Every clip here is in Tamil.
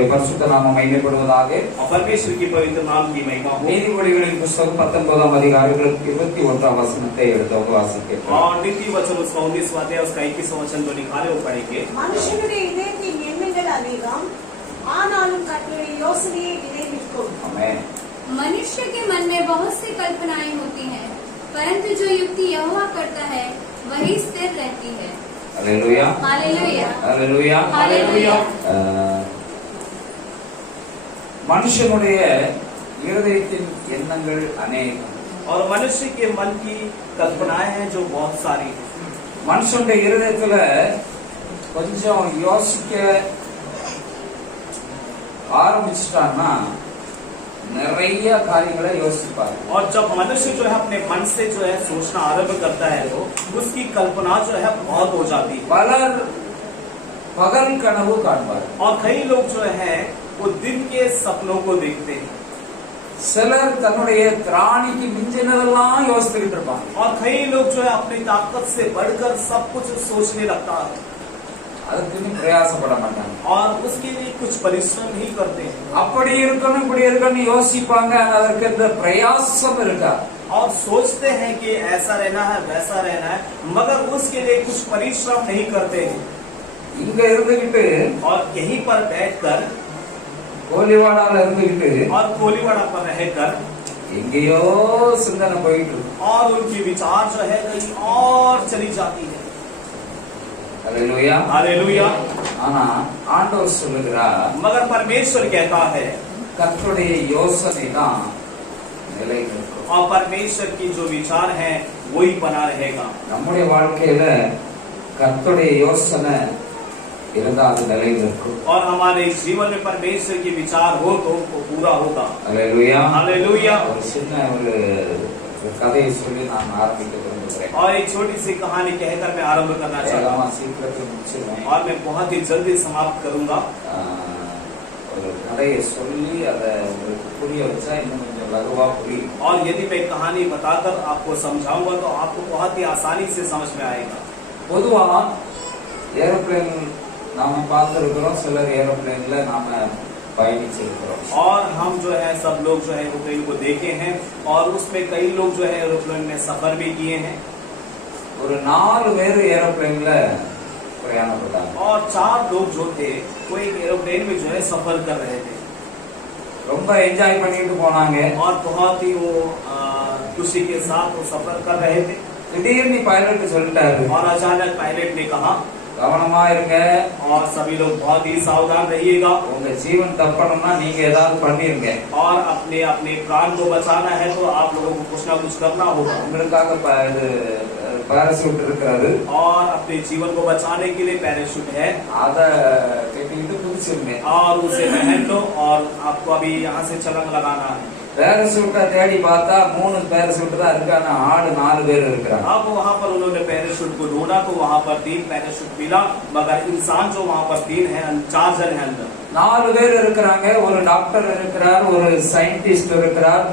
கர்த்தருடைய பரிசுத்த நாமம் மகிமைப்படுவதாக. परमेश्वर की पवित्र नाम की महिमा हो। நீதிமொழிகளின் புத்தகம் 19ஆம் அதிகாரம் 21ஆம் வசனத்தை எடுத்து வாசிக்கிறோம். और नीति वचन उसका 19वां अध्याय उसका 21वां वचन तो निकाले वो पढ़ेंगे। மனுஷனுடைய இதயத்தின் எண்ணங்கள் அநேகம், ஆனாலும் கர்த்தருடைய யோசனையை நினைவிருக்கும். ஆமென். मनुष्य के मन में बहुत सी कल्पनाएं होती हैं, परंतु जो युक्ति यहोवा करता है वही स्थिर रहती है। Hallelujah, hallelujah, hallelujah, hallelujah. மனுஷனுடைய இருதயத்தின் எண்ணங்கள் அநேகம். और मनुष्य के मन की कल्पनाएं हैं जो बहुत सारी हैं। மனுஷனுடைய இருதயத்துல கொஞ்சம் யோசிக்க ஆரம்பிச்சிட்டான்னா நிறைய காரியங்களை யோசிப்பார். और जब मनुष्य जो है अपने मन से जो है सोचना आरंभ करता है तो उसकी कल्पना जो है बहुत हो जाती है। பலர் பகல் கனவு காண்பார். और कई लोग जो है वो दिन के सपनों को देखते हैं। சிலர் தன்னுடைய திராணிக்கு மிஞ்சினதெல்லாம் யோசித்துக்கிட்டு இருப்பாங்க. और कई लोग जो है अपनी ताकत से बढ़कर सब कुछ सोचने लगता है அதுக்குன்னு பிரயாசப்பட மாட்டாங்க. और उसके लिए कुछ परिश्रम नहीं करते हैं। அப்படி இருக்கணும் இப்படி இருக்கணும் யோசிப்பாங்க, அதற்கு இந்த பிரயாசம் இருக்கா. और सोचते हैं कि ऐसा रहना है वैसा रहना है, मगर उसके लिए कुछ परिश्रम नहीं करते हैं। இங்க இருந்துகிட்டு और यहीं पर बैठकर கோலிவாடால இருந்துகிட்டு और कोलीवाड़ा पर रहकर எங்கேயோ சிந்தனை போயிட்டு இருக்கு. और उनकी विचार जो है कहीं और चली जाती है। அல்லேலூயா, हालेलुया। ஆனா ஆண்டவர் சொல்லுகிறார், मगर परमेश्वर कहता है கர்த்தருடைய யோசனை தான் நிலை நிற்கும். और परमेश्वर की जो विचार है वही बना रहेगा। நம்முடைய வாழ்க்கையில கர்த்தருடைய யோசனை இருந்தா அது நிலை நிற்கும். और हमारे जीवन में परमेश्वर की विचार हो तो वो पूरा होगा। அல்லேலூயா, हालेलुया। ஒரு சின்ன ஒரு கதையை சொல்லி நான் ஆரம்பிக்க விரும்புகிறேன். और एक छोटी सी कहानी कहकर मैं आरंभ करना चाहता வேகமா हूँ சீக்கிரத்தில் முடிச்சிருவேன். और मैं बहुत ही जल्दी समाप्त करूंगा। ஒரு கதையை சொல்லி அதை உங்களுக்கு புரிய வச்சா இன்னும் கொஞ்சம் லகுவா புரியும். और यदि मैं कहानी बताकर आपको समझाऊंगा तो आपको बहुत ही आसानी से समझ में आएगा। பொதுவா ஏரோப்ளேன் நாம பார்த்திருக்கிறோம், சிலர் ஏரோப்ளேன்ல நாம பயணிச்சிருக்கிறோம். और हम जो है सब लोग जो है एरोप्लेन को देखे हैं और उसमें कई लोग जो है एरोप्लेन में सफर भी किए हैं। ஒரு 4 பேர் ஏரோப்ளேன்ல பிரயாணப்பட்டாங்க. और 4 लोग जो थे वो एक एरोप्लेन में जो है सफर कर रहे थे ரொம்ப என்ஜாய் பண்ணிட்டு போனாங்க. और बहुत ही वो खुशी के साथ वो सफर कर रहे थे। திடீர்னு பைலட் சொல்லிட்டாரு, और अचानक पायलट ने कहा கவனமா இருங்க, और सभी लोग बहुत ही सावधान रहिएगा உங்க ஜீவன் தப்பணும்னா நீங்க ஏதாவது பண்ணிருங்க. और अपने अपने प्राण को बचाना है तो आप लोगों को कुछ ना कुछ करना होगा। உங்களுக்காக பாராசூட் இருக்கிறது, और अपने जीवन को बचाने के लिए पैराशूट है, அதை கட்டிக்கிட்டு குதிச்சிருங்க. और उसे पहन लो और आपको अभी यहाँ से छलांग लगाना है। பேராசூட்டை தேடி பார்த்தா 3 பேராசூட் தான் இருக்கான, ஆடு 4 பேர் இருக்கிறாங்க. अब वहाँ पर उन्होंने पैराशूट को ढूंढा तो वहाँ पर 3 पैराशूट मिला, मगर इंसान जो वहाँ पर 3 है, 4 जन है अंदर। 4 பேர் இருக்கிறாங்க, ஒரு டாக்டர் இருக்கிறார், ஒரு சயின்டிஸ்ட் இருக்கிறார்,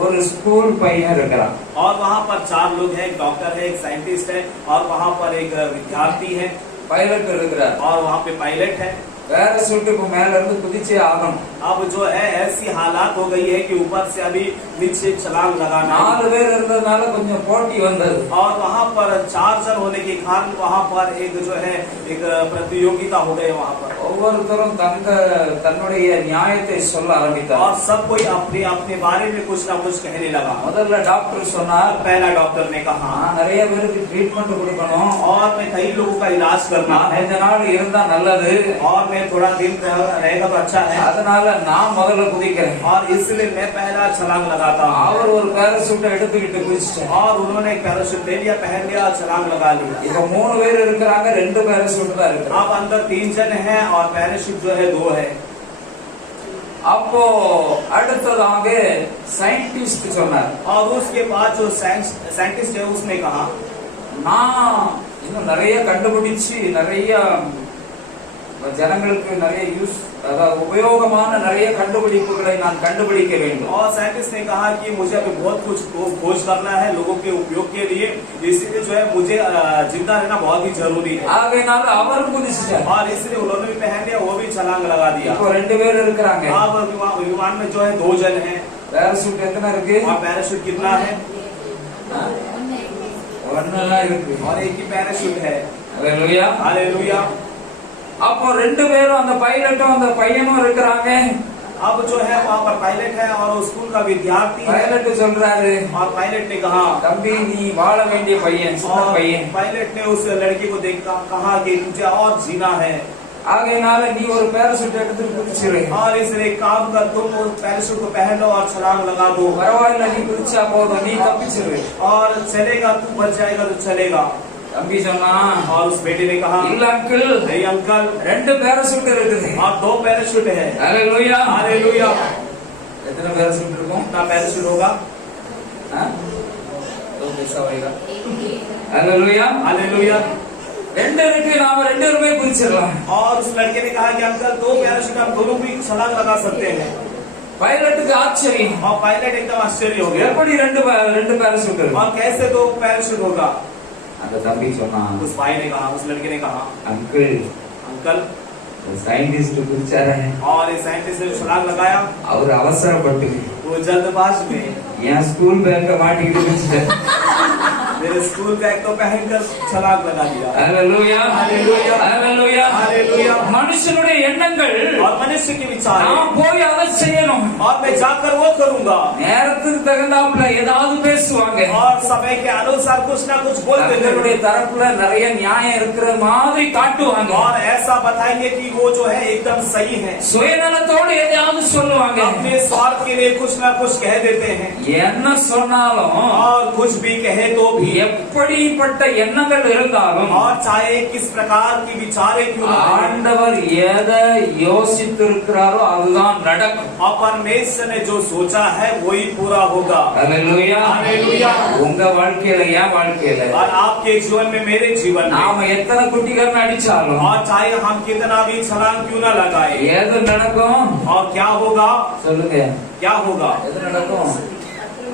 ஒரு ஸ்கூல் பையன் இருக்கிறார். और वहाँ पर 4 लोग हैं, एक डॉक्टर है, एक साइंटिस्ट है और वहाँ पर एक विद्यार्थी है பைலட் இருக்கிறார். और वहाँ पे पायलट है। பேராசூட்டுக்கு மேல இருந்து குதிச்சே ஆகணும். अब जो है ऐसी हालात हो गई है कि ऊपर से अभी नीचे छलांग लगाना है। 4 பேர் இருந்ததுனால கொஞ்சம் போட்டி வந்தது. और वहाँ पर 4 जन होने के कारण वहाँ पर एक जो है एक प्रतियोगिता हो गई वहाँ पर। ஒவ்வொருத்தரும் தன்னுடைய நியாயத்தை சொல்ல ஆரம்பித்தார். और सब कोई अपने अपने बारे में कुछ ना कुछ कहने लगा। முதல்ல டாக்டர் சொன்னார், पहला डॉक्टर ने कहा நிறைய பேருக்கு ட்ரீட்மெண்ட் கொடுக்கணும், और मैं कई लोगों का इलाज करना है கொஞ்ச நாள் இருந்தா நல்லது, और मैं थोड़ा दिन रहेगा तो अच्छा है, அதனால நான் முதல்ல குதிக்கிறேன். और इसलिए मैं पहला छलांग लगाता हूँ। அவர் ஒரு பேராசூட்டை எடுத்துக்கிட்டு குதிச்சிட்டார். और उन्होंने एक पैराशूट ले लिया, पहन लिया, छलांग लगा लिया। இப்ப 3 பேர் இருக்கிறாங்க, 2 பேராசூட் தான் இருக்கு. अब अंदर 3 जन हैं और पैराशूट जो है 2 है। அப்போ அடுத்ததாக சயின்டிஸ்ட் சொன்னார், और उसके बाद जो साइंटिस्ट है उसने कहा நான் இன்னும் நிறைய கண்டுபிடிச்சு நிறைய ஜனங்களுக்கு நிறைய யூஸ் உபயோகமான நிறைய கண்டுபிடிப்புகளை நான் கண்டுபிடிக்க வேண்டும். और साइंटिस्ट ने कहा कि मुझे अभी बहुत कुछ खोज करना है लोगों के उपयोग के लिए, इसलिए जो है मुझे जिंदा रहना बहुत ही जरूरी है. ஆகையினால அவர் குதிச்சிட்டார். और इसलिए उन्होंने भी पहन लिया, वो भी छलांग लगा दिया. இப்போ ரெண்டு பேர் இருக்கிறாங்க. अब विमान में जो है 2 जन हैं. பேராசூட் எத்தனை இருக்கு? और पैराशूट कितना है? ஒண்ணுதான் இருக்கு. और एक ही पैराशूट है. ஹalleluya. हालेलुया. அப்போ ரெண்டு பேரும் அந்த பைலட்டும் அந்த பையனும் இருக்கிறாங்க. अब जो है वहाँ पर पायलट है और वो स्कूल का विद्यार्थी है. பைலட் சொல்றாரு, और पायलट ने कहा, தம்பி நீ வாழ வேண்டிய பையன், சின்ன और பையன். पायलट ने उस लड़के को देखा, कहा कि तुझे और जीना है. ஆகையினால நீ ஒரு பேராசூட் எடுத்து குதிச்சிரு. और इसलिए एक काम कर, तुम उस पैराशूट को पहन लो और छलांग लगा दो. பரவாயில்ல நீ குதிச்சா போதும், நீ தப்பிச்சிரு. और चलेगा, तू बच जाएगा तो चलेगा. தம்பி சொன்னா, और उस बेटे ने कहा, இல்ல அங்கிள், नहीं अंकल, ரெண்டு பேராசூட் இருக்குது. और 2 पैराशूट है. ஹalleluya. हालेलुया. எத்தனை பேராசூட் இருக்கும்? कितना पैराशूट होगा? तो पैसा होएगा. ஹalleluya. हालेलुया. ரெண்டு இருக்கு, நாம ரெண்டு பேருமே குதிச்சிடலாம். और उस लड़के ने कहा कि अंकल 2 पैराशूट हम दोनों भी छलांग लगा सकते हैं. பைலட்டுக்கு ஆச்சரியம், और पायलट एकदम आश्चर्य हो गया. எப்படி ரெண்டு பேராசூட் இருக்கு? और कैसे 2 पैराशूट होगा? அந்த தம்பி சொன்னா, उस भाई ने कहा, उस लड़के ने कहा, அங்கிள் अंकल, சயின்டிஸ்ட் குதிச்சாரு, और इस साइंटिस्ट ने छलांग लगाया. அவர் அவசரப்பட்டு वो जल्दबाज में என் ஸ்கூல் பேக்க மாட்டிக்கிட்டு குதிச்சிட்டாரு. मेरे स्कूल बैग तो पहनकर छलांग लगा दिया. ஹalleluya. ஹalleluya. ஹalleluya. ஹalleluya. மனுஷனுடைய எண்ணங்கள், और मनुष्य के विचार, நான் போய் அதை செய்யணும், और मैं जाकर वो करूंगा. நேரத்துக்கு தகுந்தாப்புல ஏதாவது பேசுவாங்க. और समय के अनुसार कुछ ना कुछ बोलते கர்த்தருடைய थे. தரப்புல நிறைய நியாயம் இருக்கிற மாதிரி காட்டுவாங்க. और ऐसा बताएंगे कि वो जो है एकदम सही है. சுயநலத்தோடு எதையாவது சொல்லுவாங்க. अपने स्वार्थ के लिए कुछ ना कुछ कह देते हैं. என்ன சொன்னாலும், और कुछ भी कहे तो भी, எப்படிப்பட்ட எண்ணங்கள் இருந்தாலும், और चाहे किस प्रकार की विचारे क्यों ना हो, ஆண்டவர் எதை யோசித்திருக்கிறாரோ அதுதான் நடக்கும். और परमेश्वर ने जो सोचा है वही पूरा होगा. ஹalleluya. हालेलुया. உங்க வாழ்க்கையில, என் வாழ்க்கையில, और आपके जीवन में, मेरे जीवन में, நாம எத்தனை குட்டிகள் அடிச்சாலும், और चाहे हम कितना भी छलांग क्यों ना लगाए, எது நடக்கும் और क्या होगा? சொல்லுங்க, क्या होगा? எது நடக்கும்?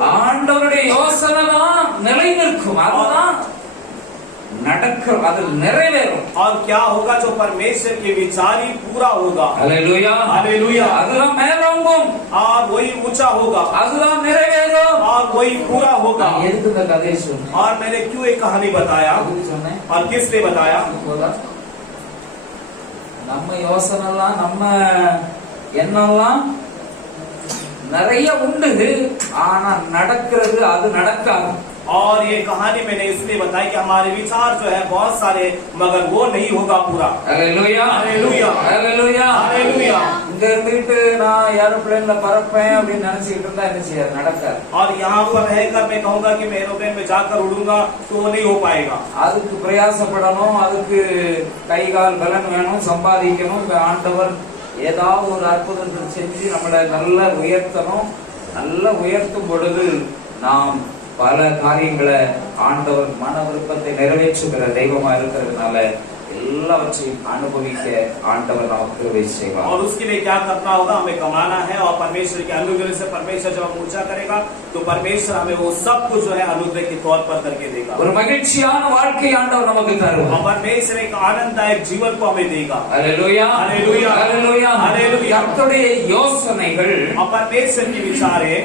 ஆண்டவருடைய யோசனை தான் நிலை நிற்கும், அதுதான் நடக்கும், அது நிறைவேறும். और क्या होगा? जो परमेश्वर के विचार ही पूरा होगा. ஹalleluya. हालेलुया. அதுதான் மேலோங்கும், और वही ऊंचा होगा, அதுதான் நிறைவேறும். और वही पूरा होगा. நான் எதுக்கு இந்த கதையை சொன்னேன்? और मैंने क्यों एक कहानी बताया, எதுக்கு சொன்னேன்? और किसने बताया? போதா? நம்ம யோசனைலாம், நம்ம எண்ணம்லாம் நிறைய உண்டு, ஆனா நடக்கிறது அது நடக்காது. और ये कहानी मैंने इसलिए बताई कि हमारे विचार जो है बहुत सारे, मगर वो नहीं होगा पूरा. ஹalleluya. ஹalleluya. ஹalleluya. हालेलुया. இங்க இருந்துட்டு நான் ஏரோப்ளேன்ல பறப்பேன் அப்படின்னு நினைச்சிட்டு இருந்தா என்ன செய்யாது? நடக்காது. और यहाँ पर रहकर मैं कहूंगा कि मैं एरोप्लेन में जाकर उड़ूंगा, तो वो नहीं हो पाएगा. அதுக்கு பிரயாசப்படணும், அதுக்கு கை கால் பலன் வேணும், சம்பாதிக்கணும். இப்ப ஆண்டவர் ஏதாவது ஒரு அற்புதத்தை செஞ்சு நம்மளை நல்லா உயர்த்தணும். நல்லா உயர்த்தும் பொழுது நாம் பல காரியங்களை, ஆண்டவர் மன விருப்பத்தை நிறைவேற்றுகிற தெய்வமா இருக்கிறதுனால எல்லாவற்றையும் அனுபவிக்க ஆண்டவர் நமக்கு கிருபை செய்வார். और उसके लिए क्या करना होगा? हमें कमाना है, और परमेश्वर के अनुग्रह से परमेश्वर जब हम ऊंचा करेगा तो परमेश्वर हमें वो सब कुछ जो है अनुग्रह के तौर पर करके देगा. ஒரு மகிழ்ச்சியான வாழ்க்கை ஆண்டவர் நமக்கு தருவார். और परमेश्वर एक आनंददायक जीवन को हमें देगा. ஹalleluya. ஹalleluya. ஹalleluya. ஹalleluya. கர்த்தருடைய யோசனைகள், और परमेश्वर की विचारे,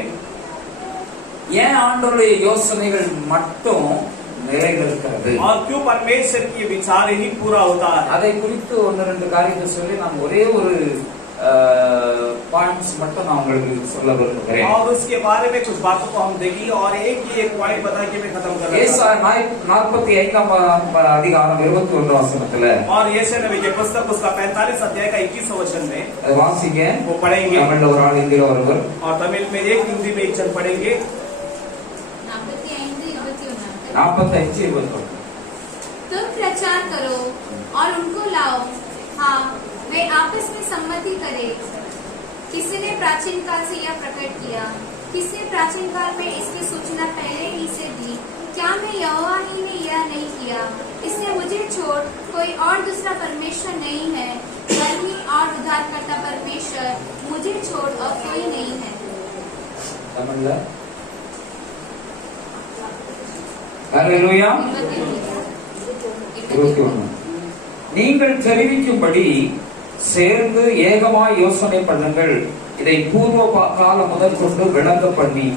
ஏன் ஆண்டவருடைய யோசனைகள் மட்டும் நிறைவேறுகிறது? और क्यों परमेश्वर की विचार ही पूरा होता है? அதை குறித்து ஒன்று ரெண்டு காரியத்தை சொல்லி நான் ஒரே ஒரு பாயிண்ட்ஸ் மட்டும் நான் உங்களுக்கு சொல்ல விரும்புகிறேன். और उसके बारे में कुछ बातों को हम देखेंगे, और एक ही एक पॉइंट बता के मैं खत्म कर रहा ஏசாயா 45 அதிகாரம் 21 வசனத்துல, और यशायाह नबी के पुस्तक उसका 45 अध्याय का 21 वचन में அதை வாசிங்க. वो पढ़ेंगे, தமிழ்ல ஒரு ஆள், இந்தியில ஒருவர். और तमिल में एक, हिंदी में एक जन पढ़ेंगे. 45:21. तुम प्रचार करो और उनको लाओ, हाँ वे आपस में सम्मति करे. किसी ने प्राचीन काल से यह प्रकट किया, किसी ने प्राचीन काल में इसकी सूचना पहले ही से दी. क्या मैं यहोवा ही ने यह नहीं किया? इससे मुझे छोड़ कोई और दूसरा परमेश्वर नहीं है, वरन आदमी और उद्धारकर्ता परमेश्वर मुझे छोड़ और कोई नहीं है। தமிழ்ல ஹalleluya 21. நீங்கள் தெரிவிக்கும்படி சேர்ந்து ஏகமாய் யோசனை பண்ணுங்கள். இதை பூர்வ காலம் முதல் கொண்டு விளங்க பண்ணி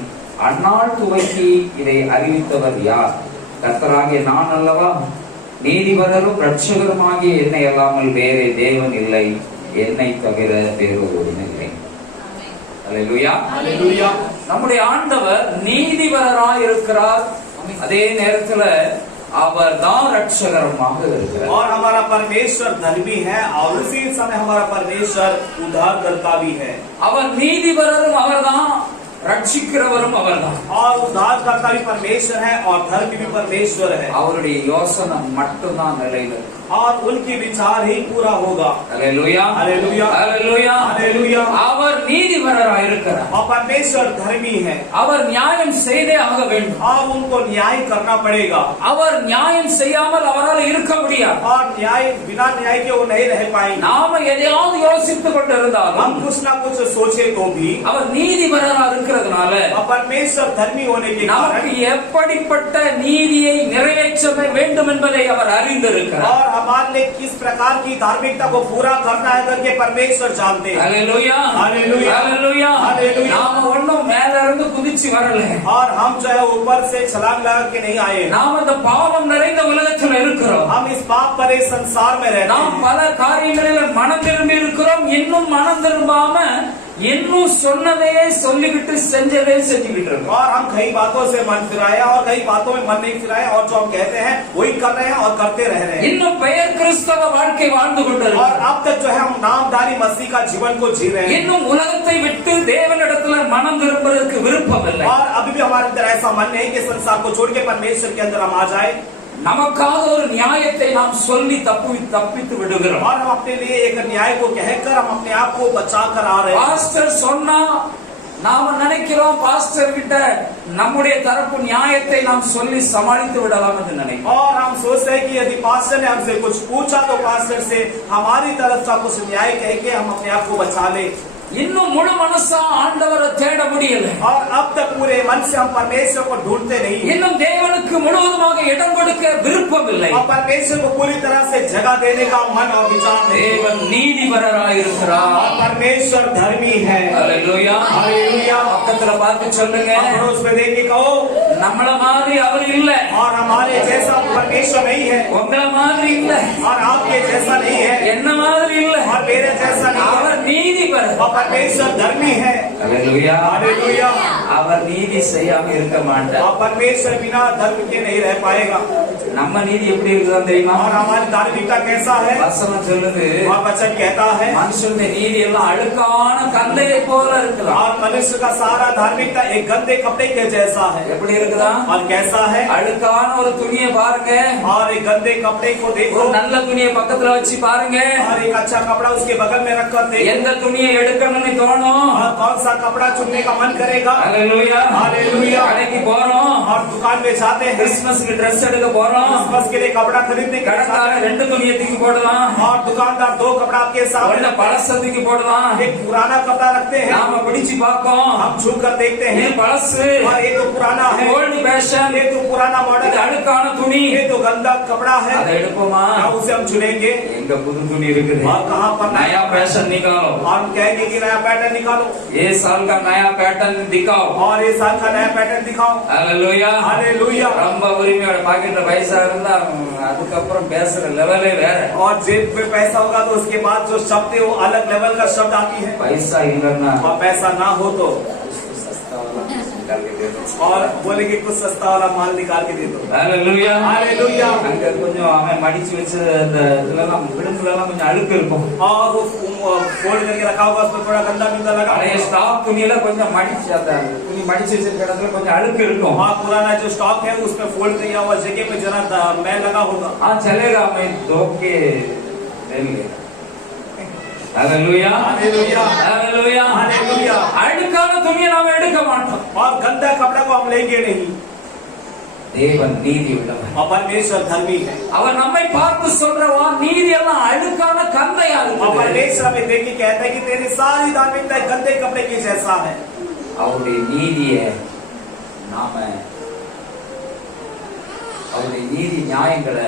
அந்நாள் துவக்கி இதை அறிவித்தவர் யார்? கர்த்தராகிய நான் அல்லவா? நீதிபரரும் இரட்சகருமாகிய என்னை அல்லாமல் வேறே தேவன் இல்லை, என்னை தவிர வேறொருவரும் இல்லை. ஹalleluya. हालेलुया। நம்முடைய ஆண்டவர் நீதிபரராய் இருக்கிறார். அதே நேரத்துல அவர் தான் இரட்சகருமாக இருக்கிறார். और हमारा परमेश्वर धर्मी है और उसी समय हमारा परमेश्वर उद्धारकर्ता भी है। அவர் நீதிபரரும் அவர்தான், ரட்சிக்கிறவரும் அவர்தான். और उद्धारकर्ता भी परमेश्वर है और धर्मी भी परमेश्वर है। அவருடைய யோசனை மட்டும்தான் நிலையில. और उनकी विचार ही पूरा होगा। ஹalleluya. हालेलुया। ஹalleluya. हालेलुया। அவர் நீதிபரராய் இருக்கிறார். और परमेश्वर धर्मी है। அவர் நியாயம் செய்தே ஆக வேண்டும். और उनको न्याय करना पड़ेगा। அவர் நியாயம் செய்யாமல் அவரால் இருக்க முடியாது. और न्याय बिना न्याय के वो नहीं रह पाएंगे। நாம எதையாவது யோசித்துக் கொண்டிருந்தாலும் हम कुछ ना कुछ सोचे तो भी அவர் நீதிபரராக இருக்கிறதுனால और परमेश्वर धर्मी होने के நமக்கு कारण எப்படிப்பட்ட நீதியை நிறைவேற்ற வேண்டும் என்பதை அவர் அறிந்திருக்கிறார். और हमारे लिए किस प्रकार की धार्मिकता को पूरा करना है करके परमेश्वर जानते हैं। ஹalleluya. हालेलुया। ஹalleluya. हालेलुया। நாம ஒண்ணும் மேல இருந்து குதிச்சு வரல. और हम जो है ऊपर से छलांग लगा के नहीं आए। நாம இந்த பாவம் நிறைந்த உலகத்தில் இருக்கிறோம். हम इस पाप भरे संसार में रहते நாம் हैं। பல காரியங்களில் மனம் திரும்பி இருக்கிறோம். இன்னும் மனம் திரும்பாம இன்னும் சொன்னதையே சொல்லிக்கிட்டு செஞ்சதே செஞ்சுக்கிட்டு இருக்கோம். और हम कई बातों से मन फिराया और कई बातों में मन नहीं फिराया और जो हम कहते हैं वही कर रहे हैं और करते रह रहे हैं। இன்னும் பெயர் கிறிஸ்தவ வாழ்க்கை வாழ்ந்து और கொண்டிருக்கிறோம். अब तक जो है हम नामधारी मसीह का जीवन को जी रहे हैं। இன்னும் உலகத்தை விட்டு தேவனிடத்துல மனம் திரும்புவதற்கு விருப்பம் இல்லை. और अभी भी हमारे अंदर ऐसा मन नहीं कि संसार को छोड़ के परमेश्वर के अंदर हम आ जाए। நமக்காக ஒரு நியாயத்தை நாம் சொல்லி தப்பித்து விடுகிறோம். और हम अपने लिए एक न्याय को कहकर हम अपने आप को बचा कर आ रहे हैं। பாஸ்டர் சொன்னா நாம நினைக்கிறோம் பாஸ்டர் கிட்ட நம்முடைய தரப்பு நியாயத்தை நாம் சொல்லி சமாளித்து விடலாம் என்று நினைக்கிறோம். और हम सोचते हैं कि यदि पास्टर ने हमसे कुछ पूछा तो पास्टर से हमारी तरफ का कुछ न्याय कह के हम अपने आप को बचा ले। இன்னும் முழு மனசா ஆண்டவரை தேட முடியல. और अब तक पूरे मन से हम परमेश्वर को ढूंढते नहीं। இன்னும் தேவனுக்கு முழுவதுமாக இடம் கொடுக்க விருப்பம் இல்லை. और परमेश्वर को पूरी तरह से जगह देने का मन और विचार नहीं। தேவன் நீதிபரராய் இருக்கிறார். और परमेश्वर धर्मी है। ஹalleluya. हालेलुया। பக்கத்துல பார்த்து சொல்லுங்க, पड़ोस में देख के कहो நம்மள மாதிரி அவர் இல்ல. और हमारे जैसा परमेश्वर नहीं है உங்கள மாதிரி இல்ல. और आपके जैसा नहीं है என்ன மாதிரி இல்ல. और मेरे जैसा नहीं है। அவர் நீதிபரர். और परमेश्वर धर्मी है। ஹalleluya. हालेलुया। அவர் நீதி செய்யாம இருக்க மாட்டார். और परमेश्वर बिना धर्म के नहीं रह पाएगा। நம்ம நீதி எப்படி இருக்குதான் தெரியுமா? और हमारी धार्मिकता कैसा है? வசனம் சொல்லுது, और वचन कहता है மனுஷனுடைய நீதி எல்லாம் அழுக்கான கல்லை போல இருக்கலாம். और मनुष्य का सारा धार्मिकता एक गंदे कपड़े के जैसा है। எப்படி இருக்குதா? और कैसा है? அழுக்கான ஒரு துணியை பாருங்க, और एक गंदे कपड़े को देखो ஒரு நல்ல துணியை பக்கத்துல வச்சு பாருங்க, और एक अच्छा कपड़ा उसके बगल में रखकर देखो। எந்த துணியை எடுக்கணும்னு தோணும். और कौन सा कपड़ा चुनने का मन करेगा? ஹalleluya. हालेलुया। கடைக்கு போறோம், और दुकान में जाते हैं கிறிஸ்மஸ்க்கு ட்ரெஸ் எடுக்க போறோம். क्रिसमस के लिए कपड़ा खरीदने के लिए जाते கடைக்காரன் हैं। ரெண்டு துணியை தூக்கி போடலாம், और दुकानदार दो कपड़ा आपके सामने ஒண்ணு பழச தூக்கி போடலாம். एक पुराना कपड़ा रखते हैं, நாம பிடிச்சு பார்ப்போம், हम छू कर देखते இது हैं பழசு, और ये तो पुराना है, ஓல்டு ஃபேஷன், ये तो पुराना मॉडल இது है, அழுக்கான துணி, ये तो गंदा कपड़ा है। அதை எடுப்போமா? क्या उसे हम चुनेंगे? எங்க புது துணி இருக்குது, और कहाँ पर नया फैशन निकालो, और हम कहेंगे कि नया पैटर्न निकालो ये साल का नया पैटर्न दिखाओ. और ये साल का नया पैटर्न दिखाओ। ஹalleluya. हालेलुया। ரொம்ப உரிமையோட பாக்கெட்ல பைசா இருந்தா அதுக்கப்புறம் பேசுற லெவலே வேற. और जेब में पैसा होगा तो उसके बाद जो शब्द है वो अलग लेवल का शब्द आती है। பைசா இல்லன்னா और पैसा ना हो तो सस्ता वाला निकाल के दे दो. और बोलेंगे कुछ सस्ता वाला माल निकाल के दे दो। ஹalleluya. हालेलुया। அங்க கொஞ்சம் அவன் மடிச்சு வச்ச அந்த இதெல்லாம் விடுங்கலாம் கொஞ்சம் அழுக்கு இருக்கும். और वो फोल्ड करके रखा होगा उसमें थोड़ा गंदा बिंदा लगा பழைய ஸ்டாக் துணியில கொஞ்சம் மடிச்சு அந்த துணி மடிச்சு வச்சிருக்க இடத்துல கொஞ்சம் அழுக்கு இருக்கும். और पुराना जो स्टॉक है उसमें फोल्ड किया हुआ जगह पे जरा मैल लगा होगा। हाँ चलेगा, मैं धो के ले लेगा. हालेलुया. हालेलुया। हालेलुया. हालेलुया। அழுக்கான துணியை நாம எடுக்க மாட்டோம். और गंदा कपड़ा को हम लेंगे नहीं। தேவன் நீதி உள்ளவர். और परमेश्वर धर्मी है। அவர் நம்மை பார்த்து சொல்றவா நீதி எல்லாம் அழுக்கான கந்தையா और இருக்கு. परमेश्वर हमें देख के कहता है कि तेरी सारी धार्मिकता गंदे कपड़े के जैसा है। அவருடைய நீதியை நாம அவருடைய நீதி நியாயங்களை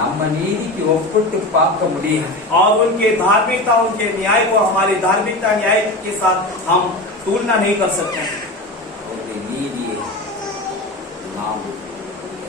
நம்ம நீதிக்கு ஒப்பிட்டு பார்க்க முடியாது. और उनके धार्मिकता उनके न्याय को हमारी धार्मिकता न्याय के साथ हम तुलना नहीं कर सकते। அவருடைய நீதியை நாம்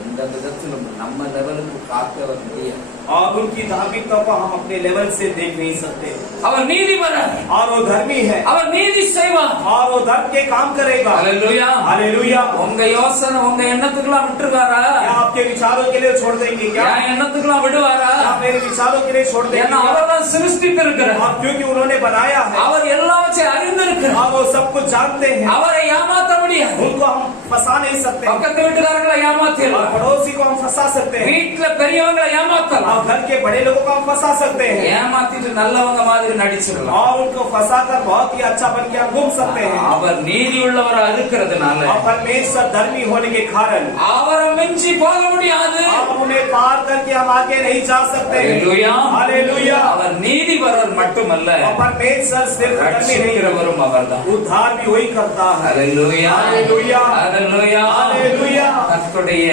எந்த விதத்திலும் நம்ம லெவலுக்கு பார்க்க முடியாது. और उनकी धार्मिकता को हम अपने लेवल से देख नहीं सकते। அவர் நீதிபரர், और वो धर्मी है அவர் நீதி செய்வார். और वो धर्म के काम करेगा। ஹalleluya हालेलुया। உங்க யோசனை உங்க எண்ணத்துக்குலாம் விட்டுருவாரா? क्या आपके विचारों के लिए छोड़ देंगे क्या? என் எண்ணத்துக்குலாம் விடுவாரா? क्या मेरे विचारों के लिए छोड़ देंगे ஏன்னா क्या? அவர் தான் சிருஷ்டித்திருக்கிறார். और क्योंकि उन्होंने बनाया है அவர் எல்லாவற்றையும் அறிந்திருக்கிறார். और वो सब कुछ जानते हैं, அவரை ஏமாத்த முடியாது. उनको हम फंसा नहीं सकते। பக்கத்து வீட்டுக்காரங்களை और ஏமாத்திடலாம், पड़ोसी को हम फंसा सकते हैं, வீட்டுல பெரியவங்களை ஏமாத்தலாம், और घर के बड़े लोगों को हम फंसा सकते हैं, ஏமாத்திட்டு நல்லவங்க மாதிரி நடிச்சிடலாம். और उनको फंसा कर बहुत ही अच्छा बन के हम घूम सकते हैं। அவர் நீதி உள்ளவரா இருக்கிறதுனால और परमेश्वर धर्मी होने के कारण அவரை மிஞ்சி போக முடியாது. हम उन्हें पार करके हम आगे नहीं जा सकते। ஹalleluya. हालेलुया। அவர் நீதிபரர் மட்டுமல்ல, और परमेश्वर सिर्फ धर्मी नहीं, ரட்சிக்கிறவரும் அவர்தான். उद्धार भी वही करता है। ஹalleluya. हालेलुया। ஹalleluya. हालेलुया। கர்த்தருடைய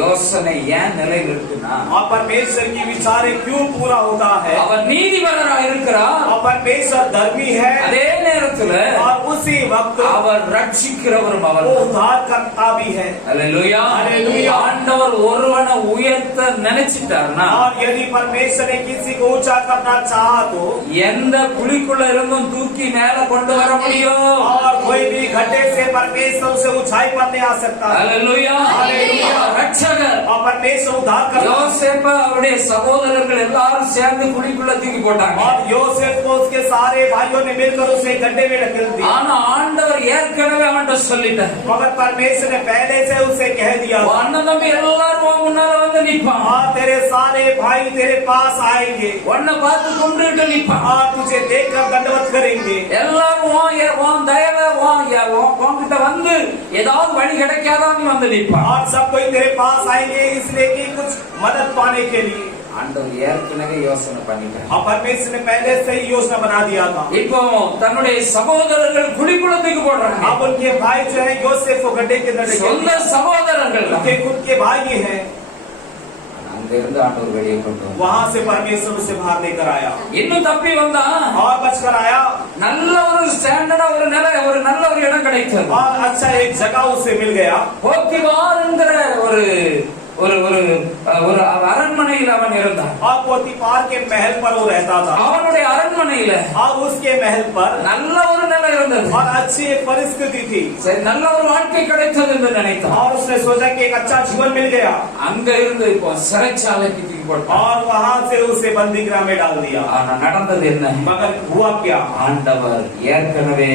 யோசனை ஏன் நிலையில் இருக்குன்னா और परमेश्वर की विचारे क्यों पूरा होता है? அவர் நீதிபரரா இருக்கிறார், और परमेश्वर धर्मी है, அதே நேரத்துல और उसी वक्त அவர் ரட்சிக்கிறவரும் वो அவர்தான். उद्धार करता भी है। ஹalleluya. ஹalleluya. ஆண்டவர் ஒருவனை உயர்த்த நினைச்சிட்டார்னா और यदि परमेश्वर ने किसी को ऊंचा करना चाहा तो எந்த குழிக்குள்ள இருந்தும் தூக்கி மேல கொண்டு வர முடியும். और कोई भी गड्ढे से परमेश्वर उसे ऊंचाई पर ले आ सकता है। ஹalleluya. ஹalleluya. ரட்சகர் और परमेश्वर उद्धार करता है। யோசேப்ப அவருடைய சகோதரர்கள் எல்லாரும் சேர்ந்து குழிக்குள்ள தூக்கி போட்டாங்க. और योसेफ को उसके सारे भाइयों ने मिलकर उसे गड्ढे में ढकेल दिया। ஆனா ஆண்டவர் ஏற்கனவே அவன்கிட்ட சொல்லிட்டார், मगर परमेश्वर ने पहले से उसे कह दिया, உன் அண்ணன் தம்பி எல்லாரும் உன் முன்னால வந்து நிப்பான், हाँ तेरे सारे भाई तेरे पास आएंगे உன்னை பார்த்து கும்பிட்டு நிப்பான், और तुझे देखकर दंडवत करेंगे। எல்லாரும் உன் தயவை உன்கிட்ட வந்து ஏதாவது வழி கிடைக்காதான் நீ வந்து நிப்பான். और सब कोई तेरे पास आएंगे इसलिए कि कुछ मदद पाने के लिए। ஆண்டவர் ஏற்கனவே யோசனை பண்ணிட்டார். और परमेश्वर ने पहले से ही योजना बना दिया था। இப்போ தன்னுடைய சகோதரர்கள் குழிக்குள்ள தூக்கி போடுறாங்க. अब उनके भाई जो है योसेफ को गड्ढे के अंदर ढकेल சொந்த दिया। சகோதரர்கள் उनके खुद के भाई हैं, அங்க இருந்து ஆண்டவர் வெளியே கொண்டு வந்தார். वहां से परमेश्वर उसे बाहर लेकर आया இன்னும் தப்பி வந்தா और बचकर आया நல்ல ஒரு ஸ்டாண்டர்டா ஒரு நல்ல ஒரு இடம் கிடைத்தது. और अच्छा एक जगह उसे मिल गया। போத்திபார் என்கிற ஒரு ஒரு ஒரு ஒரு அரண்மனையில் அவன் இருந்தான். और पोतीफार के महल पर वो रहता था। அவனுடைய அரண்மனையில और उसके महल पर நல்ல ஒரு நிலை இருந்தது. और अच्छी एक परिस्थिति थी। சரி, நல்ல ஒரு வாழ்க்கை கிடைத்தது என்று நினைத்தான். और उसने सोचा कि एक अच्छा जीवन मिल गया அங்க இருந்து இப்போ சிறைச்சாலைக்கு தூக்கி போட்டான். और वहां से उसे बंदी गृह में डाल दिया। ஆனா நடந்தது என்ன? मगर हुआ क्या? ஆண்டவர் ஏற்கனவே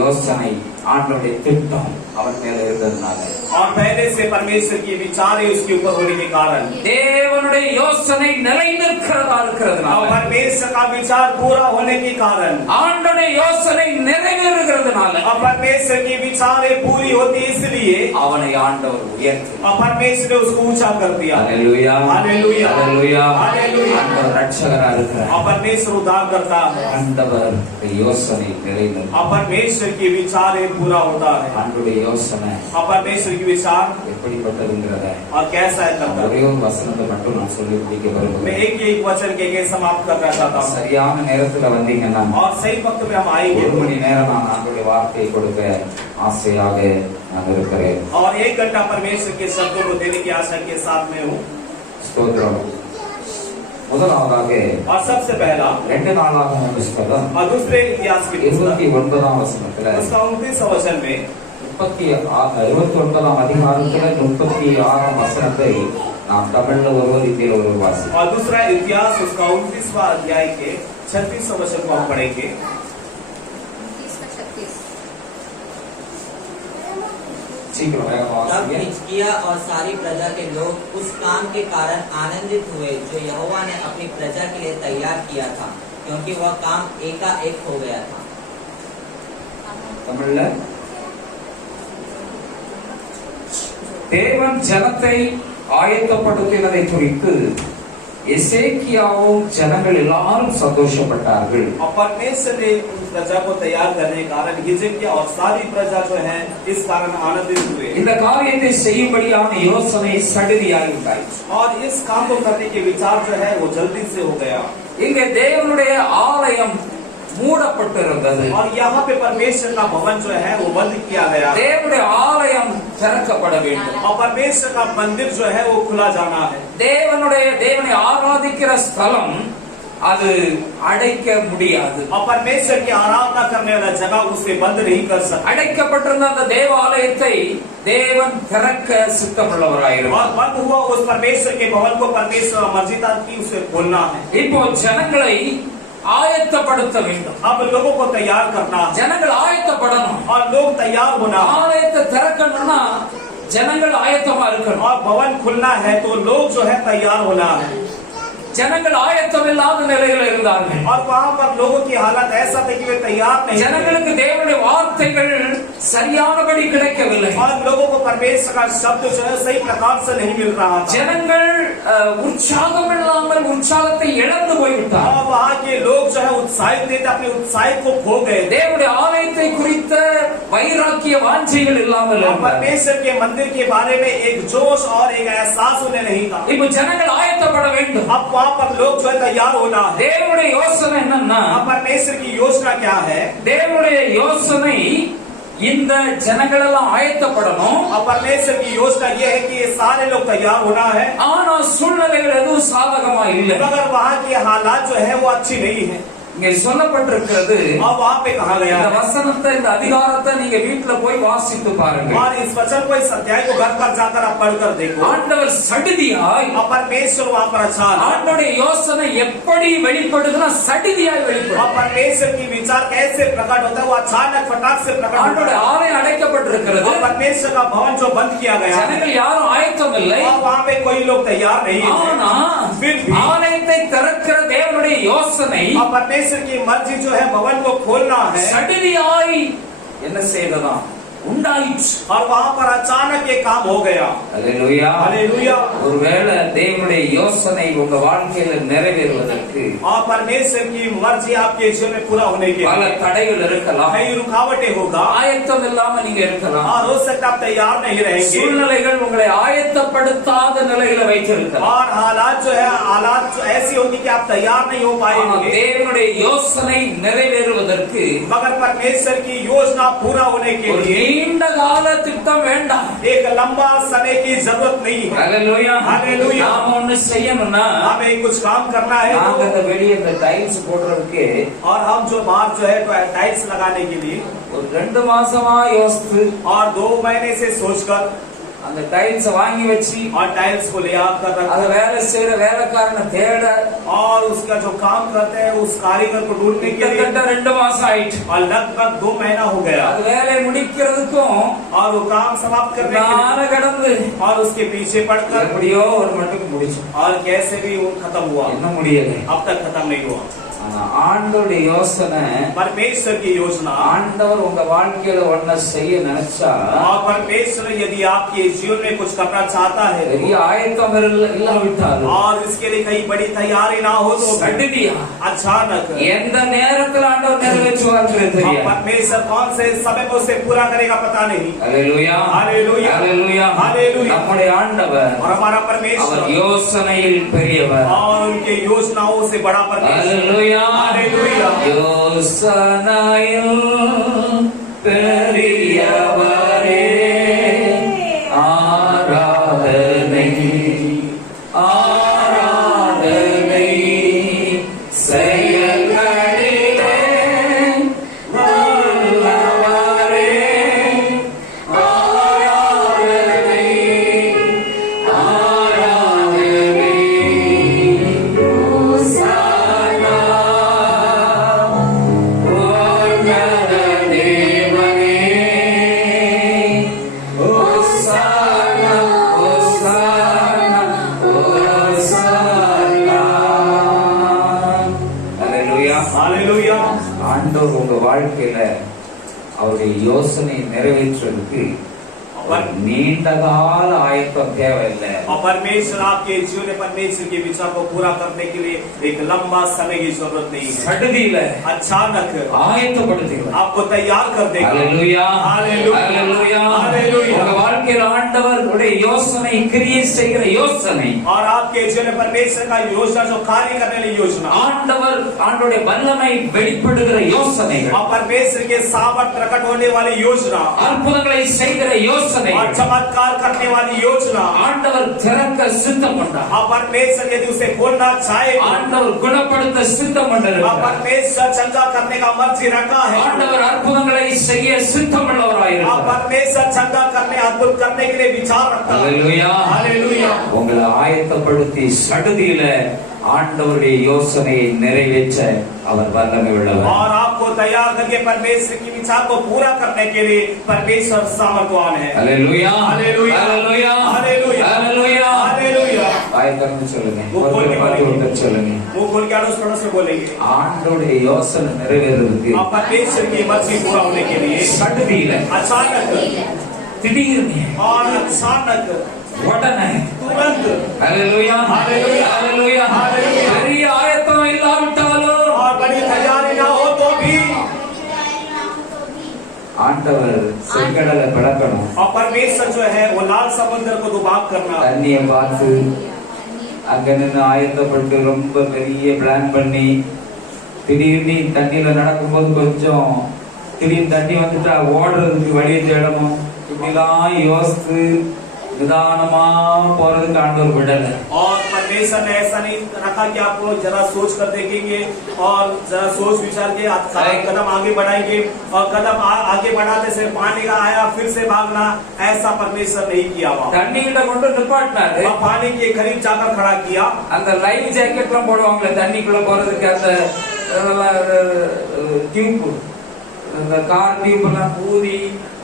யோசனை ஆண்டவருடைய திட்டம் அவன் மேல இருந்ததுனால और पहले से परमेश्वर की विचारें उसके ऊपर होने के कारण தேவனுடைய யோசனை நிலை நிற்கிறதா और இருக்கிறதுனால परमेश्वर का विचार पूरा होने के कारण ஆண்டவருடைய யோசனை நிறைவேறுகிறதுனால और परमेश्वर की विचारें पूरी होती इसलिए அவனை ஆண்டவர் உயர்த்தி और परमेश्वर ने उसको ऊंचा कर दिया। ஹalleluya हालेलुया। ஹalleluya हालेलुया। ஆண்டவர் ரட்சகரா இருக்கிறார். और परमेश्वर उद्धार करता है ஆண்டவர் யோசனை நிறைவேறு और परमेश्वर की विचारें पूरा होता है। ஆண்டவருடைய யோசனை और परमेश्वर की विचार எப்படிப்பட்டதுங்கிறத और कैसा है करता है। ஒரே ஒரு வசனத்தை மட்டும் நான் சொல்லி முடிக்க मैं விரும்புகிறேன். एक वचन के समाप्त करना चाहता हूँ। சரியான நேரத்துல வந்தீங்கன்னா और सही वक्त में हम आएंगे ஒரு மணி நேரம் நான் ஆண்டவருடைய வார்த்தையை கொடுக்க ஆசையாக நான் இருக்கிறேன். और 1 घंटा परमेश्वर के शब्दों को देने की आशा के साथ में हूँ। ஸ்தோத்திரம். முதலாவதாக और सबसे पहला 2 நாளாகம புஸ்தகம் और दूसरे इतिहास की पुस्तक 29ஆம் வசனத்துல उसका 29 वचन में 29ஆம் அதிகாரத்துல 36ஆம் வசனத்தை நாம் தமிழ்ல ஒருவர் இந்தியில ஒரு வாசி. और दूसरा इतिहास उसका 29वां अध्याय के 36 वचन को हम पढ़ेंगे। 36 சீக்கிரம் வேகமா तब வாசிங்க. हिजकिय्याह और सारी प्रजा के लोग उस काम के कारण आनंदित हुए जो यहोवा ने अपनी प्रजा के लिए तैयार किया था, क्योंकि वह काम एकाएक हो गया था। தமிழ்ல தேவன் ஜனத்தை ஆயத்தப்படுத்தினதை குறித்து எசேக்கியாவும் ஜனங்கள் எல்லாரும் சந்தோஷப்பட்டார்கள். और परमेश्वर ने उन प्रजा को तैयार करने के कारण हिजकिया और सारी प्रजा जो है इस कारण आनंदित हुए। இந்த காரியத்தை செய்யும்படியான யோசனை சடுதியாகி உண்டாயிற்று. और इस काम को करने के विचार जो है वो जल्दी से हो गया। இங்கே தேவனுடைய ஆலயம் மூடப்பட்டிருந்தது. और यहाँ पे परमेश्वर का भवन जो है वो बंद किया गया। தேவனுடைய ஆலயம் திறக்கப்பட வேண்டும். और परमेश्वर का मंदिर जो है वो खुला जाना है। தேவனை ஆராதிக்கிற ஸ்தலம் அது அடைக்க முடியாது. और परमेश्वर की आराधना करने वाला जगह उसे बंद नहीं कर सकता। அடைக்கப்பட்டிருந்த அந்த தேவாலயத்தை தேவன் திறக்க சித்தமுள்ளவராயிருக்கிறார். और बंद हुआ उस परमेश्वर के भवन को परमेश्वर मर्जी की उसे खोलना है। இப்போ ஜனங்களை ஆயத்தப்படுத்த வேண்டும். अब लोगों को तैयार करना है। ஜனங்கள் ஆயத்தப்படணும். और लोग तैयार होना। ஆலயத்தை திறக்கணும்னா ஜனங்கள் ஆயத்தமா இருக்கணும். और भवन खुलना है तो लोग जो है तैयार होना है। ஜனங்கள் ஆயத்தம் இல்லாத நிலையில் இருந்தார்கள். और वहाँ पर लोगों की हालत ऐसा थी कि वे तैयार नहीं थे। ஜனங்களுக்கு தேவனுடைய வார்த்தைகள் சரியானபடி கிடைக்கவில்லை. और लोगों को परमेश्वर का शब्द जो है सही प्रकार से नहीं मिल रहा था। ஜனங்கள் உற்சாகம் இல்லாமல் உற்சாகத்தை இழந்து போய்விட்டார். और वहाँ के लोग जो है उत्साहित थे, अपने उत्साह को खो गए। தேவனுடைய ஆலயத்தை குறித்த வைராக்கிய வாஞ்சைகள் இல்லாமல் और परमेश्वर के मंदिर के बारे में एक जोश और एक एहसास उन्हें नहीं था। இப்போ ஜனங்கள் ஆயத்தப்பட வேண்டும். अब वहाँ पर लोग जो है तैयार होना है। தேவனுடைய யோசனை என்னன்னா, परमेश्वर की योजना क्या है? தேவனுடைய யோசனை இந்த ஜனங்கள் எல்லாம் ஆயத்தப்படணும். और परमेश्वर की योजना ये है कि ये सारे लोग तैयार होना है। ஆனா சூழ்நிலைகள் எதுவும் சாதகமா இல்லை. मगर वहाँ की हालात जो है वो अच्छी नहीं है। இங்கே சொல்லப்பட்டிருக்கிறது. और वहाँ पे कहा गया இந்த है। வசனத்தை, இந்த அதிகாரத்தை நீங்க வீட்டுல போய் வாசித்து பாருங்க. और इस वचन को, इस अध्याय को घर पर जाकर आप पढ़कर देखो। ஆண்டவர் சடுதியாய், और परमेश्वर वहाँ पर अचानक, ஆண்டவருடைய யோசனை எப்படி வெளிப்படுதுன்னா சடுதியாய் வெளிப்படும். और परमेश्वर की विचार कैसे प्रकट होता है वो अचानक फटाक से प्रकट होता ஆண்டவருடைய है। ஆலயம் அடைக்கப்பட்டிருக்கிறது. और परमेश्वर का भवन जो बंद किया गया है, ஜனங்கள் யாரும் ஆயத்தம் இல்லை. और वहाँ पे कोई लोग तैयार नहीं है। ஆனா फिर भी ஆலயத்தை திறக்கிற தேவனுடைய யோசனை और परमेश्वर की मर्जी जो है भवन को खोलना है। சடுதியாய் என்ன செய்ததாம் உண்டாயிற்று. और वहाँ पर अचानक ये काम हो गया। அல்லேலூயா. हालेलुया। ஒருவேளை தேவனுடைய யோசனை உங்க வாழ்க்கையில நிறைவேறுவதற்கு और परमेश्वर की मर्जी आपके जीवन में पूरा होने के பல लिए தடைகள் இருக்கலாம். कई रुकावटें होगा। ஆயத்தம் இல்லாம நீங்க இருக்கலாம். और हो सकता आप तैयार नहीं रहेंगे। சூழ்நிலைகள் உங்களை ஆயத்தப்படுத்தாத நிலையில வைத்திருக்கலாம். और हालात जो है, हालात जो ऐसी होगी कि आप तैयार नहीं हो पाएंगे। தேவனுடைய யோசனை நிறைவேறுவதற்கு मगर परमेश्वर की योजना पूरा होने के ஒரு लिए நீண்ட கால திட்டம் வேண்டாம். एक लंबा समय की जरूरत नहीं है। அல்லேலூயா. हालेलुया। நாம ஒண்ணு செய்யணும்னா हमें कुछ काम करना है நாங்க இந்த வெளியே இந்த டைல்ஸ் போடுறதுக்கு और हम जो बाहर जो है तो टाइल्स लगाने के लिए ஒரு 2 மாசமா யோசித்து और 2 महीने से सोचकर அந்த டைல்ஸ் வாங்கி வச்சு और टाइल्स को ले आकर அத வேலை செய்யற வேலைக்காரனை தேட और उसका जो काम करते हैं उस कारीगर को ढूंढने के लिए கிட்டத்தட்ட 2 மாசம் ஆயிடுச்சு. और लगभग 2 महीना हो गया। அது வேலையை முடிக்கிறதுக்கும் और वो काम समाप्त करने के நான கடந்து लिए और उसके पीछे पड़कर எப்படியோ ஒரு மட்டுக்கு முடிச்சோம். और कैसे भी वो खत्म हुआ, என்ன முடியல. अब तक खत्म नहीं हुआ। ஆனா ஆண்டவருடைய யோசனை, परमेश्वर की योजना, ஆண்டவர் உங்க வாழ்க்கையில ஒன்ன செய்ய நினைச்சா और परमेश्वर यदि आपके जीवन में कुछ करना चाहता है பெரிய ஆயத்தம் இல்லாவிட்டாலும் और इसके लिए कहीं बड़ी तैयारी ना हो तो சடுதியா अचानक எந்த நேரத்தில் ஆண்டவர் நிறைவேற்றுவார் और தெரியாது. परमेश्वर कौन से समय में उसे पूरा करेगा पता नहीं। அல்லேலூயா. हालेलुया। அல்லேலூயா. हालेलुया। நம்முடைய ஆண்டவர் और हमारा அவர் परमेश्वर யோசனையில் பெரியவர். और उनके योजनाओं से बड़ा परमेश्वर। அல்லேலூயா. हालेलुया। யோசனையில் பெரியவரே ஆராதனை ஆராதனை செயல்களிலே வல்லவரே ஆராதனை ஆராதனை ஓசானா ஓர்ணர தேவனே ஓசானா ஓசானா ஓசானா. அல்லேலூயா. हालेलुया। ஆண்டவர் உங்க வாழ்க்கையில அவருடைய யோசனை நிறைவேற்றுறதுக்கு நீண்ட கால ஆயத்தம் தேவையில்லை. और परमेश्वर आपके जीवन में परमेश्वर के विचार को पूरा करने के लिए एक लंबा समय की जरूरत नहीं है. சடுதியில अचानक ஆயத்தப்படுத்துகிறார். आपको तैयार कर देगा. ஹalleluya हालेलुया ஹalleluya हालेलुया. உங்க வாழ்க்கையில் ஆண்டவர் உடைய யோசனை கிரியை செய்கிற யோசனை और आपके जीवन में परमेश्वर का योजना जो कार्य करने वाली योजना ஆண்டவர் ஆண்டவருடைய வல்லமை வெளிப்படுகிற யோசனைகள் और परमेश्वर के सामर्थ प्रकट होने वाली योजना அற்புதங்களை செய்கிற யோசனை और चमत्कार करने वाली योजना ஆண்டவர் திறக்க சித்தம் கொண்டார். और परमेश्वर यदि उसे खोलना चाहे ஆண்டவர் குணப்படுத்த சித்தம் और கொண்டிருக்கிறார். परमेश्वर चंगा करने का मर्जी रखा है ஆண்டவர் அற்புதங்களை செய்ய சித்தம் और உள்ளவராயிருக்கிறார். परमेश्वर चंगा करने अद्भुत करने के लिए विचार रखता है. ஹalleluya हालेलुया. உங்களை ஆயத்தப்படுத்தி சடுதியில ஆண்டவருடைய யோசனையை நிறைவேற்ற அவர் வல்லமை உள்ளவர். और आपको तैयार करके परमेश्वर की विचार को पूरा करने के लिए परमेश्वर सामर्थ्यवान है. ஹalleluya हालेलुया ஹalleluya हालेलुया ஹalleluya हालेलुया. ஆயத்தம்னு சொல்லுங்க. वो बोल के பார்த்து ஒருத்தர் சொல்லுங்க. मुंह खोल के अड़ोस पड़ोस में बोलेंगे. ஆண்டவருடைய யோசனை நிறைவேறதுக்கு और परमेश्वर की मर्जी पूरा होने के लिए சடுதியில अचानक திடீர்னு और अचानक உடனே तुरंत ஹalleluya हालेलुया ஹalleluya हालेलुया. பெரிய ஆயத்தம் இல்லாவிட்டாலும் और बड़ी तैयारी ना हो तो भी ஆண்டவர் செங்கடலை பிளக்கணும். और परमेश्वर जो है वो लाल समुद्र को दुबाग करना தண்ணிய பார்த்து அங்க நின்று ஆயத்தப்பட்டு ரொம்ப பெரிய பிளான் பண்ணி திடீர்னு தண்ணியில நடக்கும்போது கொஞ்சம் திடீர்னு தண்ணி வந்துட்டா ஓடுறதுக்கு வழியை தேடணும். இப்படிலாம் யோசித்து நிதானமா போறதுக்கு ஆண்டவர் விடல. और परमेश्वर ने ऐसा नहीं रखा कि आप लोग जरा सोच कर देखेंगे और जरा सोच विचार के कदम आगे बढ़ाएंगे और कदम आगे बढ़ाते से पानी का आया फिर से भागना, ऐसा परमेश्वर नहीं किया हुआ. தண்ணிகிட்ட கொண்டு நிப்பாட்டினாரு. और पानी के करीब जाकर खड़ा किया. அந்த லைஃப் ஜாக்கெட் எல்லாம் போடுவாங்களே தண்ணிக்குள்ள போறதுக்கு, அந்த டியூப், அந்த கார் டியூப் எல்லாம் ஊதி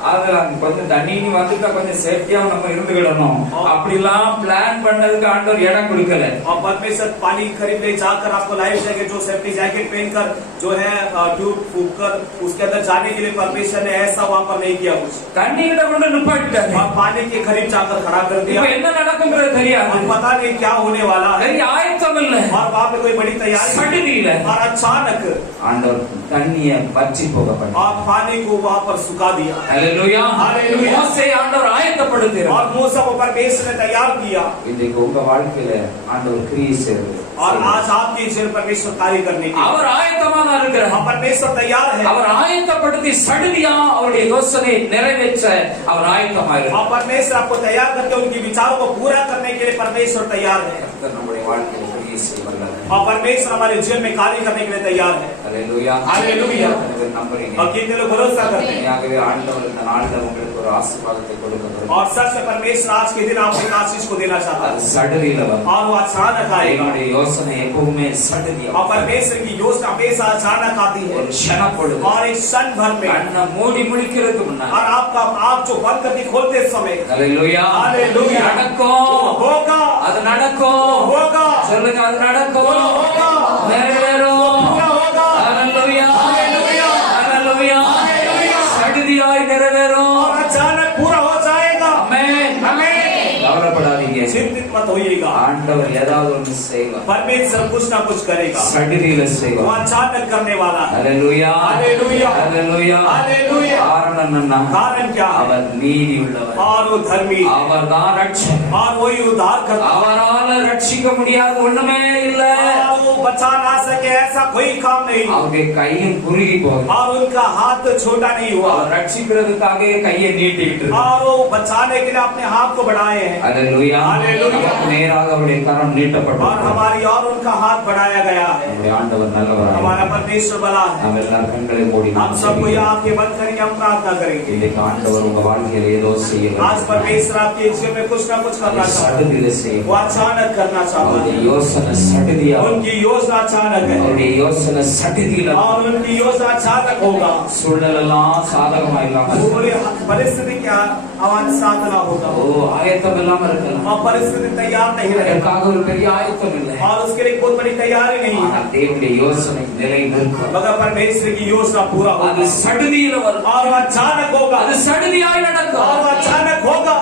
அது கொஞ்சம் தண்ணி வந்துட்டா கொஞ்சம் சேஃப்டியா நம்ம இருந்துக்கிடணும். அப்படிலாம் பிளான் பண்ணதுக்கு ஆண்டவர் இடம் கொடுக்கல. और परमेश्वर पानी करीब ले जाकर आपको लाइफ जैकेट जो सेफ्टी जैकेट पहनकर जो है ट्यूब फूक कर उसके अंदर जाने के लिए परमेश्वर ने ऐसा वहां पर नहीं किया कुछ. தண்ணிகிட்ட கொண்டு நிப்பாட்டிட்டாரு. और पानी के करीब जाकर खड़ा कर दिया. இப்ப என்ன நடக்கும்ன்றது தெரியாது. और पता नहीं क्या होने वाला है. பெரிய ஆயத்தம் இல்ல. और वहां पे कोई बड़ी तैयारी சடுதியில और अचानक ஆண்டவர் தண்ணிய வற்றி போக பண்ணார். और पानी को वहां पर सुखा दिया. ஹalleluya हालेलुया. மோசே ஆண்டவர் ஆயத்தப்படுத்தினார். और मूसा को परमेश्वर ने तैयार किया. இன்னைக்கு உங்க வாழ்க்கையில ஆண்டவர் கிரியை செய்கிறார். और आज आपके जीवन परमेश्वर कार्य करने की அவர் ஆயத்தமா தான் இருக்கிறார். और परमेश्वर तैयार है. அவர் ஆயத்தப்படுத்தி சடுதியா அவருடைய யோசனை நிறைவேற்ற அவர் ஆயத்தமா और இருக்கிறார். परमेश्वर आपको तैयार करके उनकी विचारों को पूरा करने के लिए परमेश्वर तैयार है. கர்த்தர் நம்முடைய வாழ்க்கையில கிரியை செய்வார். और परमेश्वर हमारे जीवन में कार्य करने के लिए तैयार है. ஹalleluya हालेलुया. நம்புறீங்க. और कितने लोग भरोसा करते हैं. ஆகவே ஆண்டவர் இந்த நாளில உங்களுக்கு ஒரு ஆசீர்வாதத்தை கொடுக்க போகிறார். और सच में परमेश्वर आज के दिन आपको एक आशीष को देना चाहता அது है. சடுதியில வரும். और वो अचानक आएगा. என்னுடைய யோசனை எப்பவுமே சடுதியா और परमेश्वर की योजना हमेशा अचानक आती है. ஒரு க்ஷண பொழுது और एक क्षण भर में கண்ணை மூடி முடிக்கிறதுக்கு முன்னாடி और आपका आप जो बंद करके खोलते समय ஹalleluya हालेलुया. நடக்கும். होगा அது நடக்கும். होगा சொல்லுங்க அது நடக்கும். होगा நிறைவேறும். पूरा होगा. ஹalleluya हालेलुया. ஹalleluya हालेलुया. சடுதியாய் நிறைவேறும். और अचानक पूरा हो जाएगा. ஆமென். हमें கவலைப்படாதீங்க. चिंतित मत होइएगा. ஆண்டவர் ஏதாவது ஒன்று செய்வார். परमेश्वर कुछ ना कुछ करेगा. சடுதியில वो செய்வார். अचानक करने वाला है. ஹalleluya हालेलुया. ஹalleluya हालेलुया. காரணம் என்ன? कारण क्या है. அவர் நீதி உள்ளவர். और वो धर्मी है. அவர் தான் ரட்சகர். और वही उद्धार करता है. அவரால ரட்சிக்க முடியாத ஒண்ணுமே இல்ல. और वो बचा ना सके ऐसा कोई काम नहीं. அவருடைய கையும் குறுகி போகுது. और उनका हाथ छोटा नहीं हुआ. அவர் ரட்சிக்கிறதுக்காக கையை நீட்டிட்டு और वो बचाने के लिए अपने हाथ को बढ़ाए हैं. ஹalleluya हालेलुया. நேராக அவருடைய கரம் और நீட்டப்பட்டது. हमारी और उनका हाथ बढ़ाया गया है. நம்முடைய ஆண்டவர் நல்லவராக. हमारा परमेश्वर भला है. நாம் எல்லாரும் கண்களை மூடி हम सबको यहाँ आंखें बंद करेंगे, हम प्रार्थना करेंगे. இன்னைக்கு ஆண்டவர் உங்க வாழ்க்கையில ஏதோ செய்யலாம். आज परमेश्वर आपके जीवन में कुछ ना कुछ करना चाहता है. சடுதியில वो செய்வார். अचानक करना चाहता அவருடைய है. யோசனை சடுதியா उनकी उनकी योजना अचानक है அவருடைய யோசனை சடுதியில और उनकी योजना अचानक होगा சூழ்நிலாம் சாதகமா இல்லாம पूरी परिस्थिति क्या आवाज साथ ना होगा ஓ ஆயத்தம் இல்லாம இருக்கலாம் और परिस्थिति तैयार नहीं रहेगा அதற்காக ஒரு பெரிய ஆயத்தம் இல்லை और उसके लिए बहुत बड़ी तैयारी नहीं है ஆனால் தேவனுடைய யோசனை நிலை நிற்கும் मगर परमेश्वर की योजना पूरा அது होगा சடுதியில வரும் और वो अचानक होगा அது சடுதியாய் और वो நடக்கும் अचानक होगा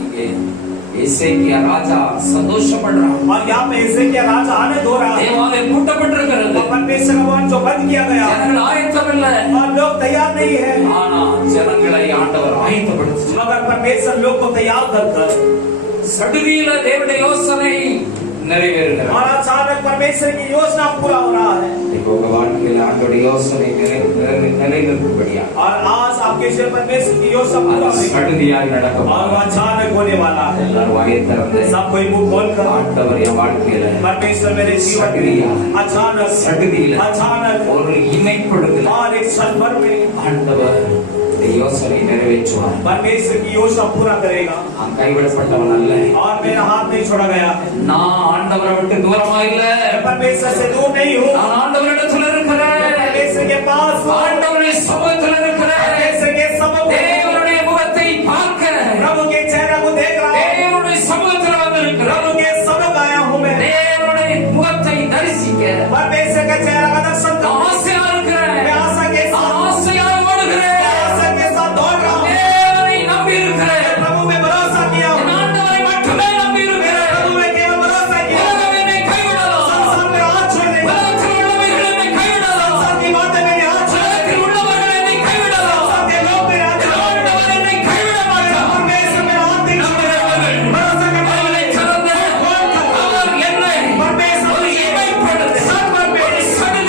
இங்கே எசேக்கியா ராஜா சந்தோஷப்படுறான் और यहाँ पे ऐसे क्या राजा आनंद हो रहा है தேவாலயம் பூட்டப்பட்டிருக்கிறது और परमेश्वर का भवन जो बंद किया गया ஜனங்கள் ஆயத்தம் இல்லை और लोग तैयार नहीं है ஆனா ஜனங்களை ஆண்டவர் ஆயத்தப்படுத்தி मगर परमेश्वर लोग को तैयार कर சடுதியில தேவனுடைய யோசனை நிறைவேறுகிறது और अचानक परमेश्वर की योजना पूरा हो रहा है இப்போ உங்க வாழ்க்கையில ஆண்டோட யோசனை நிலைநிற்கும்படியா और आज आपके ईश्वर परमेश्वर की योजना पूरा होगी சடுதியாய் நடக்கும் और वो अचानक होने वाला है எல்லாரும் வாயை திறந்து सब कोई मुंह खोल कर ஆண்டவர் என் வாழ்க்கையில परमेश्वर मेरे जीवन में अचानक சடுதியில अचानक ஒரு இமைப்படுதல் और एक क्षण भर में ஆண்டவர் இந்த யோசனை நிறைவேற்றுவார் परमेश्वर की योजना पूरा करेगा நான் கைவிடப்பட்டவன் அல்ல और मेरा हाथ नहीं छोड़ा गया है நான் ஆண்டவரை விட்டு தூரமா இல்ல मैं परमेश्वर से दूर नहीं हूँ நான் ஆண்டவரிடத்துல இருக்கிறேன் परमेश्वर के पास हूँ ஆண்டவருடைய சமூகத்துல இருக்கிறேன் परमेश्वर के समुख தேவனுடைய முகத்தை பார்க்க प्रभु के चेहरा को देख रहा हूँ தேவனுடைய சமூகத்துல வந்திருக்கிறேன் प्रभु के समुख आया हूँ मैं தேவனுடைய முகத்தை தரிசிக்க परमेश्वर का चेहरा का दर्शन நான் करूँ ஆசையா இருக்கிறேன் मैं आशा के நான் साथ ஆசையாய் ஓடுகிறேன் आशा के साथ दौड़ रहा हूँ தேவனை நம்பி இருக்கிறேன் प्रभु में भरोसा किया हूँ என் ஆண்டவரை மட்டுமே நம்பி இருக்கிறேன் प्रभु में केवल भरोसा किया உலகம் என்னை கைவிடலாம் संसार में हाथ छोड़ देगा உலகத்தில் உள்ளவைகள் என்னை கைவிடலாம் संसार की बातें मेरे हाथ छोड़ உலகத்தில் உள்ளவர்கள் என்னை கைவிடலாம் संसार के लोग मेरे हाथ छोड़ ஆண்டவர் என்னை கைவிட மாட்டார் परमेश्वर मेरा हाथ नहीं छोड़ेगा भरोसा के அவரை मालिक திறந்து அவர் என்னை ஒரு இமைப்படுதல், ஒரு சடுதியில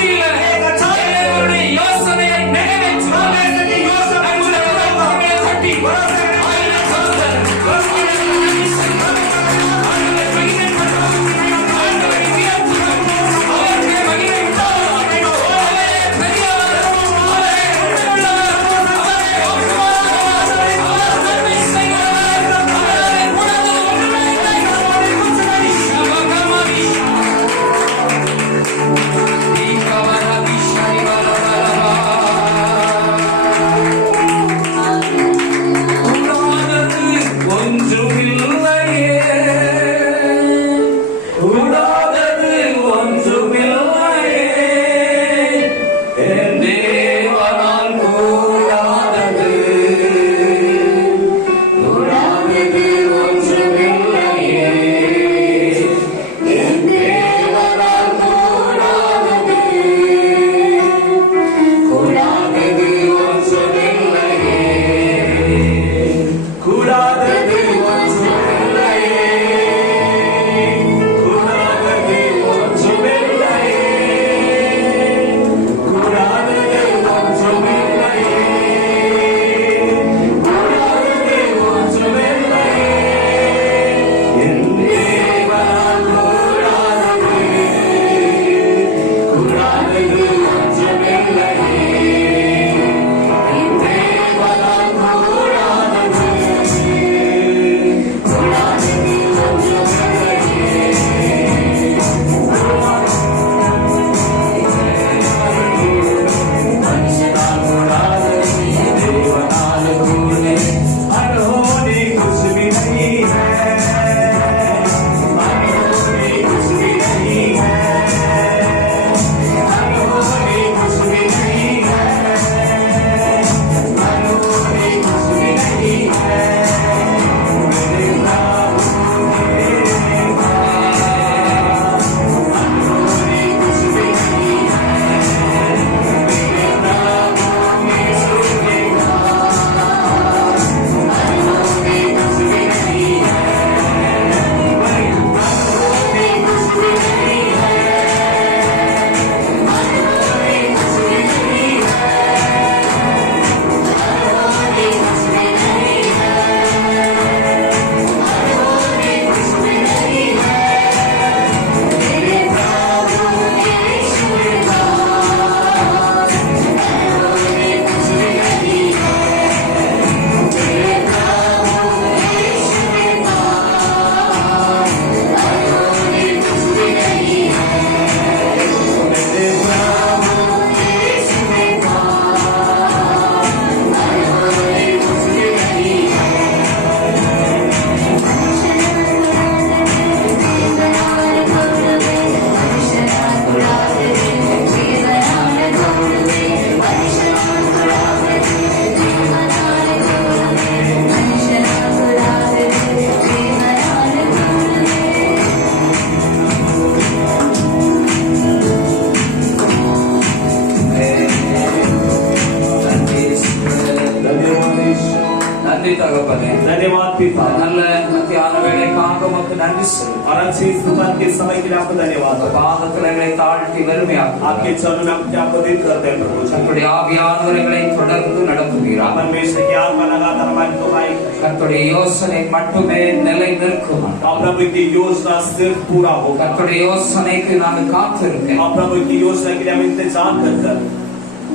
செலுத்தி और अच्छे इस दुकान के समय के लिए आपको धन्यवाद। அந்த பாதத்தில் எங்களை தாழ்த்தி வெறுமையாக்கும். आपके चरणों में अपने आप को दीन करते हैं प्रभु जी। கர்த்தருடைய ஆவியானவர்களை தொடர்ந்து நடத்துகிறார். परमेश्वर की आत्मा लगातार हमारी दुआई கர்த்தருடைய யோசனை மட்டுமே நிலை நிற்கும். और प्रभु की योजना सिर्फ पूरा होगा। கர்த்தருடைய யோசனைக்கு நான் காத்திருக்கேன். और प्रभु की योजना के लिए हम इंतजार कर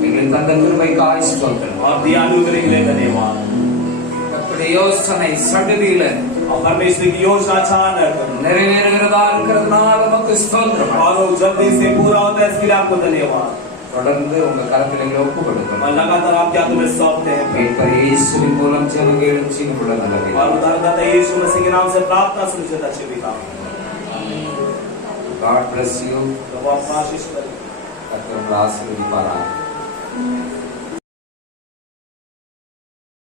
எங்களுக்கு தந்த கிருபைக்காய் ஸ்தோத்திரம். और दिया अनुग्रह के लिए धन्यवाद। கர்த்தருடைய யோசனை சடுதியில और परमेश्वर की योजना अचानक நிறைவேறுகிறதா இருக்கிறதுனால நமக்கு ஸ்தோத்திரம். और वो जल्दी से पूरा होता है, इसके लिए आपको धन्यवाद। தொடர்ந்து உங்க கரத்தில் எங்களை ஒப்புக் கொடுக்கணும். और लगातार आप क्या तुम्हें सौंपते हैं மீட்பர் இயேசுவின் மூலம் ஜெபங்களும் சீனிப்புள்ள நல்லது. और उद्धारकर्ता यीशु मसीह के नाम से प्रार्थना सुनिश्चित अच्छे पिता। God bless you. प्रभु आपको आशीष करे। கர்த்தர் உங்களை ஆசீர்வதிப்பாராக.